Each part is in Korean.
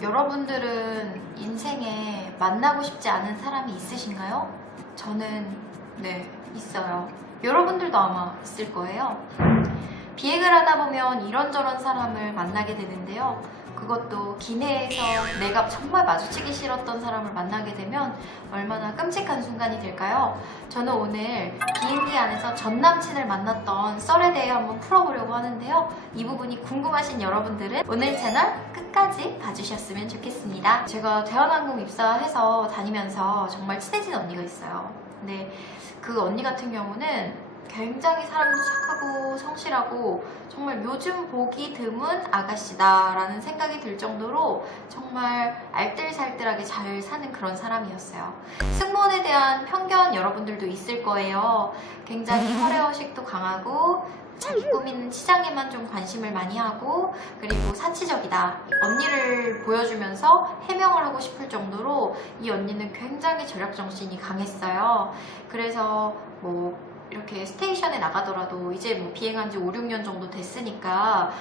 여러분들은 인생에 만나고 싶지 않은 사람이 있으신가요? 저는 네, 있어요. 여러분들도 아마 있을 거예요. 비행을 하다 보면 이런저런 사람을 만나게 되는데요. 그것도 기내에서 내가 정말 마주치기 싫었던 사람을 만나게 되면 얼마나 끔찍한 순간이 될까요? 저는 오늘 비행기 안에서 전 남친을 만났던 썰에 대해 한번 풀어보려고 하는데요. 이 부분이 궁금하신 여러분들은 오늘 채널 끝까지 봐주셨으면 좋겠습니다. 제가 대한항공 입사해서 다니면서 정말 친해진 언니가 있어요. 근데 그 언니 같은 경우는 굉장히 사람도 착하고 성실하고 정말 요즘 보기 드문 아가씨다 라는 생각이 들 정도로 정말 알뜰살뜰하게 잘 사는 그런 사람이었어요. 승무원에 대한 편견 여러분들도 있을 거예요. 굉장히 헐레허식도 강하고 자기 꾸미는 치장에만 좀 관심을 많이 하고 그리고 사치적이다. 언니를 보여주면서 해명을 하고 싶을 정도로 이 언니는 굉장히 절약정신이 강했어요. 그래서 이렇게 스테이션에 나가더라도 이제 비행한 지 5, 6년 정도 됐으니까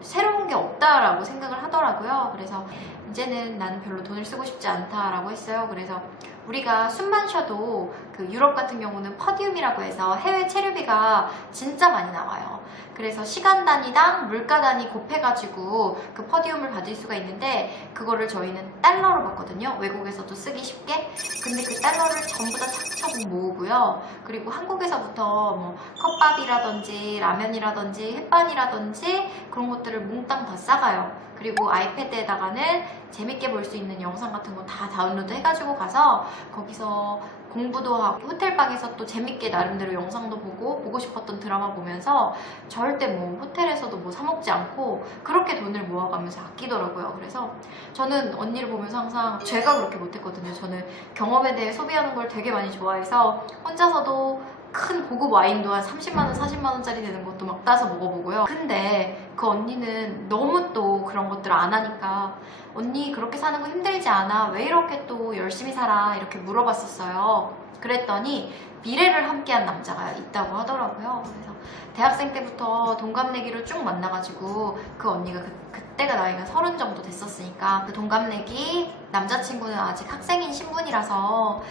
새로운 게 없다라고 생각을 하더라고요. 그래서 이제는 난 별로 돈을 쓰고 싶지 않다라고 했어요. 그래서 우리가 숨만 쉬어도 그 유럽 같은 경우는 퍼디움이라고 해서 해외 체류비가 진짜 많이 나와요. 그래서 시간 단위당 물가 단위 곱해가지고 그 퍼디움을 받을 수가 있는데 그거를 저희는 달러로 받거든요. 외국에서도 쓰기 쉽게. 근데 그 달러를 전부 다 차곡차곡 모으고요. 그리고 한국에서부터 컵밥이라든지 라면이라든지 햇반이라든지 그런 것들을 몽땅 다 싸가요. 그리고 아이패드에다가는 재밌게 볼 수 있는 영상 같은 거 다 다운로드 해가지고 가서 거기서 공부도 하고 호텔방에서 또 재밌게 나름대로 영상도 보고 싶었던 드라마 보면서 절대 호텔에서도 사 먹지 않고 그렇게 돈을 모아가면서 아끼더라고요. 그래서 저는 언니를 보면서 항상 제가 그렇게 못했거든요. 저는 경험에 대해 소비하는 걸 되게 많이 좋아해서 혼자서도 큰 고급 와인도 한 30만원, 40만원짜리 되는 것도 막 따서 먹어보고요. 근데 그 언니는 너무 또 그런 것들을 안 하니까 언니 그렇게 사는 거 힘들지 않아? 왜 이렇게 또 열심히 살아? 이렇게 물어봤었어요. 그랬더니 미래를 함께한 남자가 있다고 하더라고요. 그래서 대학생 때부터 동갑내기로 쭉 만나가지고 그 언니가 그때가 나이가 30 정도 됐었으니까 그 동갑내기 남자친구는 아직 학생인 신분이라서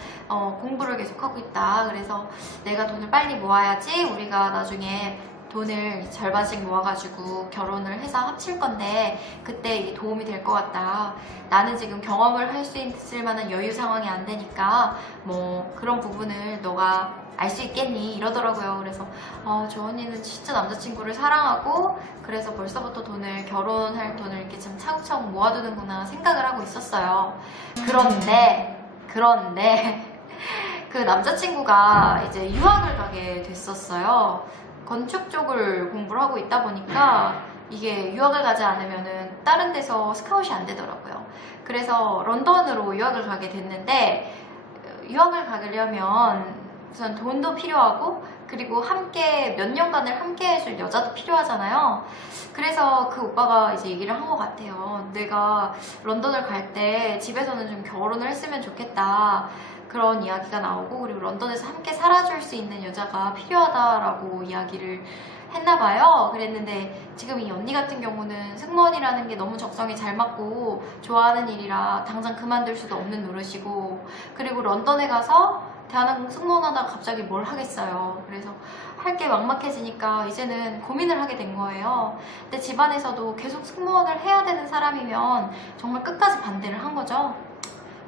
공부를 계속하고 있다. 그래서 내가 돈을 빨리 모아야지 우리가 나중에 돈을 절반씩 모아가지고 결혼을 해서 합칠 건데 그때 도움이 될 것 같다. 나는 지금 경험을 할 수 있을 만한 여유 상황이 안 되니까 그런 부분을 너가 알 수 있겠니? 이러더라고요. 그래서 저 언니는 진짜 남자친구를 사랑하고 그래서 벌써부터 결혼할 돈을 이렇게 좀 차곡차곡 모아두는구나 생각을 하고 있었어요. 그런데 그 남자친구가 이제 유학을 가게 됐었어요. 건축 쪽을 공부를 하고 있다 보니까 이게 유학을 가지 않으면은 다른 데서 스카웃이 안 되더라고요. 그래서 런던으로 유학을 가게 됐는데 유학을 가려면 우선 돈도 필요하고 그리고 함께 몇 년간을 함께 해줄 여자도 필요하잖아요. 그래서 그 오빠가 이제 얘기를 한 것 같아요. 내가 런던을 갈 때 집에서는 좀 결혼을 했으면 좋겠다. 그런 이야기가 나오고 그리고 런던에서 함께 살아줄 수 있는 여자가 필요하다라고 이야기를 했나봐요. 그랬는데 지금 이 언니 같은 경우는 승무원이라는 게 너무 적성이 잘 맞고 좋아하는 일이라 당장 그만둘 수도 없는 노릇이고 그리고 런던에 가서 대한항공 승무원 하다가 갑자기 뭘 하겠어요. 그래서 할 게 막막해지니까 이제는 고민을 하게 된 거예요. 근데 집안에서도 계속 승무원을 해야 되는 사람이면 정말 끝까지 반대를 한 거죠.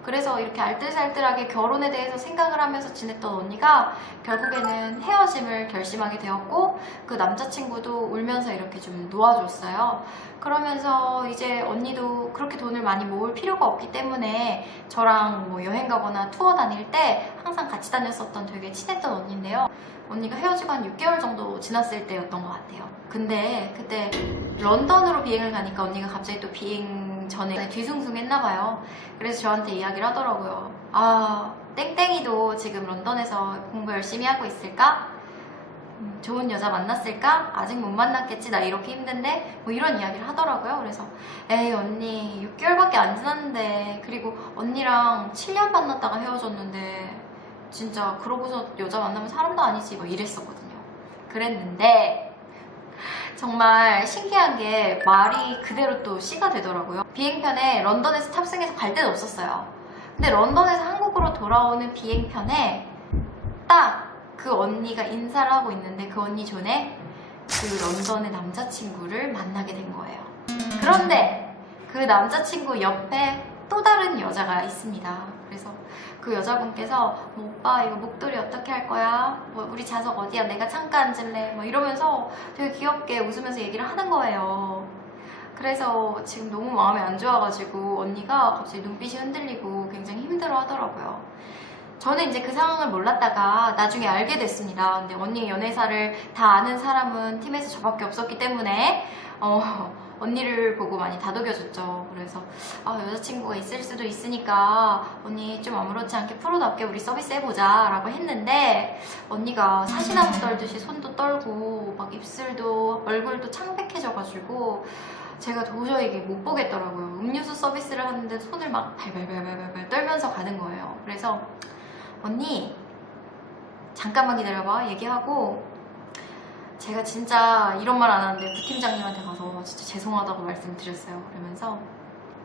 그래서 이렇게 알뜰살뜰하게 결혼에 대해서 생각을 하면서 지냈던 언니가 결국에는 헤어짐을 결심하게 되었고 그 남자친구도 울면서 이렇게 좀 놓아줬어요. 그러면서 이제 언니도 그렇게 돈을 많이 모을 필요가 없기 때문에 저랑 여행 가거나 투어 다닐 때 항상 같이 다녔었던 되게 친했던 언니인데요. 언니가 헤어지고 한 6개월 정도 지났을 때였던 것 같아요. 근데 그때 런던으로 비행을 가니까 언니가 갑자기 또 비행 전에 뒤숭숭했나봐요. 그래서 저한테 이야기를 하더라고요. 땡땡이도 지금 런던에서 공부 열심히 하고 있을까? 좋은 여자 만났을까? 아직 못 만났겠지, 나 이렇게 힘든데? 이런 이야기를 하더라고요. 그래서 에이 언니 6개월밖에 안 지났는데 그리고 언니랑 7년 만났다가 헤어졌는데 진짜 그러고서 여자 만나면 사람도 아니지 이랬었거든요. 그랬는데 정말 신기한 게 말이 그대로 또 씨가 되더라고요. 비행편에 런던에서 탑승해서 갈 데는 없었어요. 근데 런던에서 한국으로 돌아오는 비행편에 딱 그 언니가 인사를 하고 있는데 그 언니 전에 그 런던의 남자친구를 만나게 된 거예요. 그런데 그 남자친구 옆에 또 다른 여자가 있습니다. 그래서 그 여자분께서 뭐 오빠 이거 목도리 어떻게 할 거야? 뭐 우리 좌석 어디야? 내가 잠깐 앉을래? 뭐 이러면서 되게 귀엽게 웃으면서 얘기를 하는 거예요. 그래서 지금 너무 마음이 안 좋아가지고 언니가 갑자기 눈빛이 흔들리고 굉장히 힘들어 하더라고요. 저는 이제 그 상황을 몰랐다가 나중에 알게 됐습니다. 근데 언니 연애사를 다 아는 사람은 팀에서 저밖에 없었기 때문에 언니를 보고 많이 다독여줬죠. 그래서 여자친구가 있을 수도 있으니까 언니 좀 아무렇지 않게 프로답게 우리 서비스 해보자 라고 했는데 언니가 사시나무 떨듯이 손도 떨고 막 입술도 얼굴도 창백해져가지고 제가 도저히 이게 못 보겠더라고요. 음료수 서비스를 하는데 손을 막 발발발발발 떨면서 가는 거예요. 그래서 언니 잠깐만 기다려봐 얘기하고 제가 진짜 이런 말 안 하는데 부팀장님한테 가서 진짜 죄송하다고 말씀드렸어요. 그러면서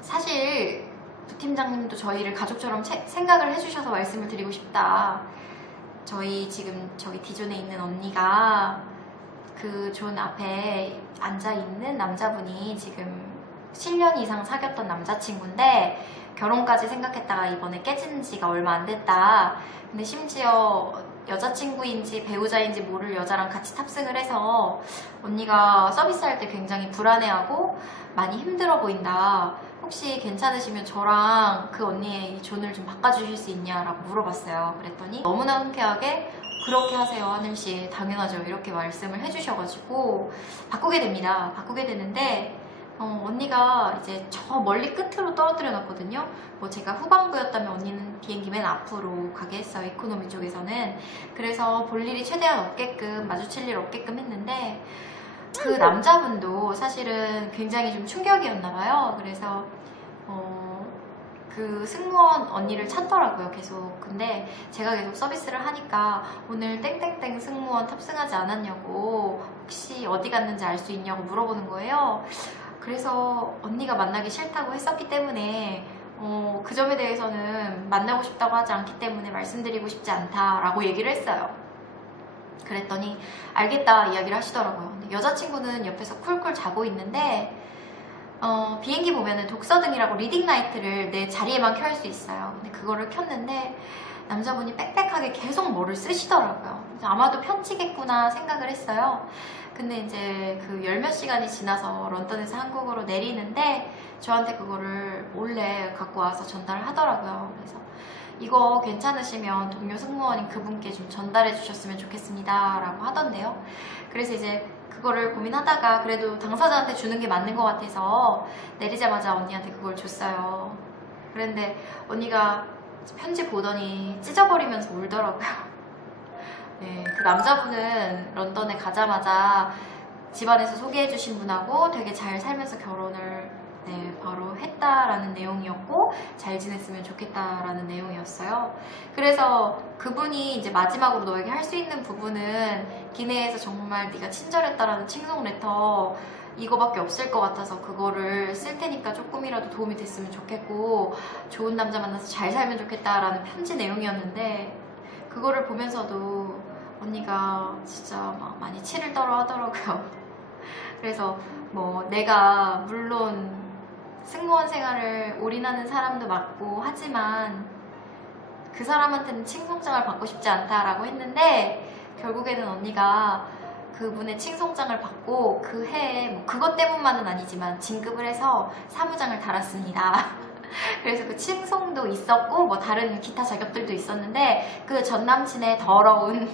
사실 부팀장님도 저희를 가족처럼 생각을 해주셔서 말씀을 드리고 싶다. 저희 지금 저기 D존에 있는 언니가 그 존 앞에 앉아있는 남자분이 지금 7년 이상 사귀었던 남자친구인데 결혼까지 생각했다가 이번에 깨진 지가 얼마 안 됐다. 근데 심지어 여자친구인지 배우자인지 모를 여자랑 같이 탑승을 해서 언니가 서비스할 때 굉장히 불안해하고 많이 힘들어 보인다. 혹시 괜찮으시면 저랑 그 언니의 이 존을 좀 바꿔주실 수 있냐라고 물어봤어요. 그랬더니 너무나 흔쾌하게 그렇게 하세요 하늘씨, 당연하죠 이렇게 말씀을 해주셔가지고 바꾸게 됩니다. 바꾸게 되는데 언니가 이제 저 멀리 끝으로 떨어뜨려 놨거든요. 뭐 제가 후반부였다면 언니는 비행기 맨 앞으로 가게 했어요. 이코노미 쪽에서는. 그래서 볼 일이 최대한 없게끔, 마주칠 일 없게끔 했는데 그 남자분도 사실은 굉장히 좀 충격이었나 봐요. 그래서 그 승무원 언니를 찾더라고요 계속. 근데 제가 계속 서비스를 하니까 오늘 땡땡땡 승무원 탑승하지 않았냐고, 혹시 어디 갔는지 알 수 있냐고 물어보는 거예요. 그래서 언니가 만나기 싫다고 했었기 때문에 그 점에 대해서는 만나고 싶다고 하지 않기 때문에 말씀드리고 싶지 않다라고 얘기를 했어요. 그랬더니 알겠다 이야기를 하시더라고요. 근데 여자친구는 옆에서 쿨쿨 자고 있는데 비행기 보면은 독서등이라고 리딩 라이트를 내 자리에만 켤 수 있어요. 근데 그거를 켰는데 남자분이 빽빽하게 계속 뭐를 쓰시더라고요. 아마도 편지겠구나 생각을 했어요. 근데 이제 그 열 몇 시간이 지나서 런던에서 한국으로 내리는데 저한테 그거를 몰래 갖고 와서 전달을 하더라고요. 그래서 이거 괜찮으시면 동료 승무원인 그분께 좀 전달해 주셨으면 좋겠습니다 라고 하던데요. 그래서 이제 그거를 고민하다가 그래도 당사자한테 주는 게 맞는 것 같아서 내리자마자 언니한테 그걸 줬어요. 그런데 언니가 편지 보더니 찢어버리면서 울더라고요. 네, 그 남자분은 런던에 가자마자 집안에서 소개해주신 분하고 되게 잘 살면서 결혼을 바로 했다라는 내용이었고 잘 지냈으면 좋겠다라는 내용이었어요. 그래서 그분이 이제 마지막으로 너에게 할 수 있는 부분은 기내에서 정말 네가 친절했다라는 칭송 레터 이거밖에 없을 것 같아서 그거를 쓸 테니까 조금이라도 도움이 됐으면 좋겠고 좋은 남자 만나서 잘 살면 좋겠다라는 편지 내용이었는데 그거를 보면서도 언니가 진짜 막 많이 치를 떨어 하더라고요. 그래서 뭐 내가 물론 승무원 생활을 올인하는 사람도 맞고 하지만 그 사람한테는 칭송장을 받고 싶지 않다라고 했는데 결국에는 언니가 그분의 칭송장을 받고 그 해에 뭐 그것 때문만은 아니지만 진급을 해서 사무장을 달았습니다. 그래서 그 칭송도 있었고 뭐 다른 기타 자격들도 있었는데 그 전 남친의 더러운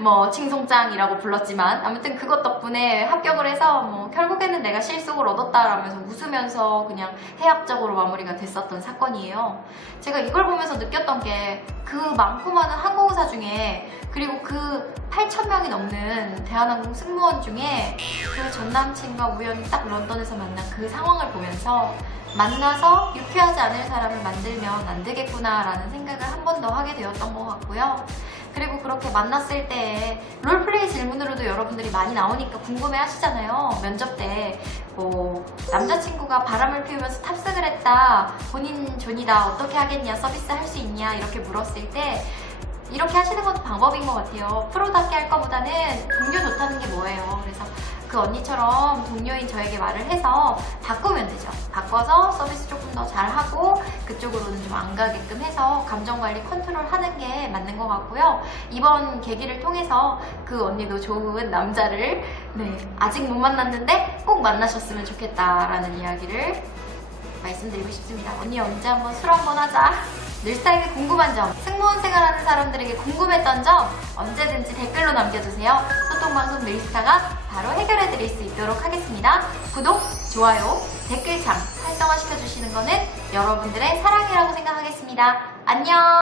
뭐 칭송장이라고 불렀지만 아무튼 그것 덕분에 합격을 해서 뭐 결국에는 내가 실속을 얻었다라면서 웃으면서 그냥 해학적으로 마무리가 됐었던 사건이에요. 제가 이걸 보면서 느꼈던 게 그 많고 많은 항공사 중에 그리고 그 8,000명이 넘는 대한항공 승무원 중에 그 전 남친과 우연히 딱 런던에서 만난 그 상황을 보면서 만나서 유쾌하지 않을 사람을 만들면 안 되겠구나 라는 생각을 한 번 더 하게 되었던 것 같고요. 그리고 그렇게 만났을 때 롤플레이 질문으로도 여러분들이 많이 나오니까 궁금해 하시잖아요. 면접 때 뭐 남자친구가 바람을 피우면서 탑승을 했다, 본인 존이다, 어떻게 하겠냐, 서비스 할 수 있냐 이렇게 물었을 때 이렇게 하시는 것도 방법인 것 같아요. 프로답게 할 거보다는 동료 좋다는 게 뭐예요. 그래서 그 언니처럼 동료인 저에게 말을 해서 바꾸면 되죠. 바꿔서 서비스 조금 더 잘하고 그쪽으로는 좀 안 가게끔 해서 감정관리 컨트롤 하는 게 맞는 것 같고요. 이번 계기를 통해서 그 언니도 좋은 남자를 아직 못 만났는데 꼭 만나셨으면 좋겠다라는 이야기를 말씀드리고 싶습니다. 언니 언제 한번 술 한번 하자. 늘스타에게 궁금한 점, 승무원 생활하는 사람들에게 궁금했던 점 언제든지 댓글로 남겨주세요. 소통방송 늘스타가 바로 해결해드릴 수 있도록 하겠습니다. 구독, 좋아요, 댓글창 활성화시켜주시는 거는 여러분들의 사랑이라고 생각하겠습니다. 안녕!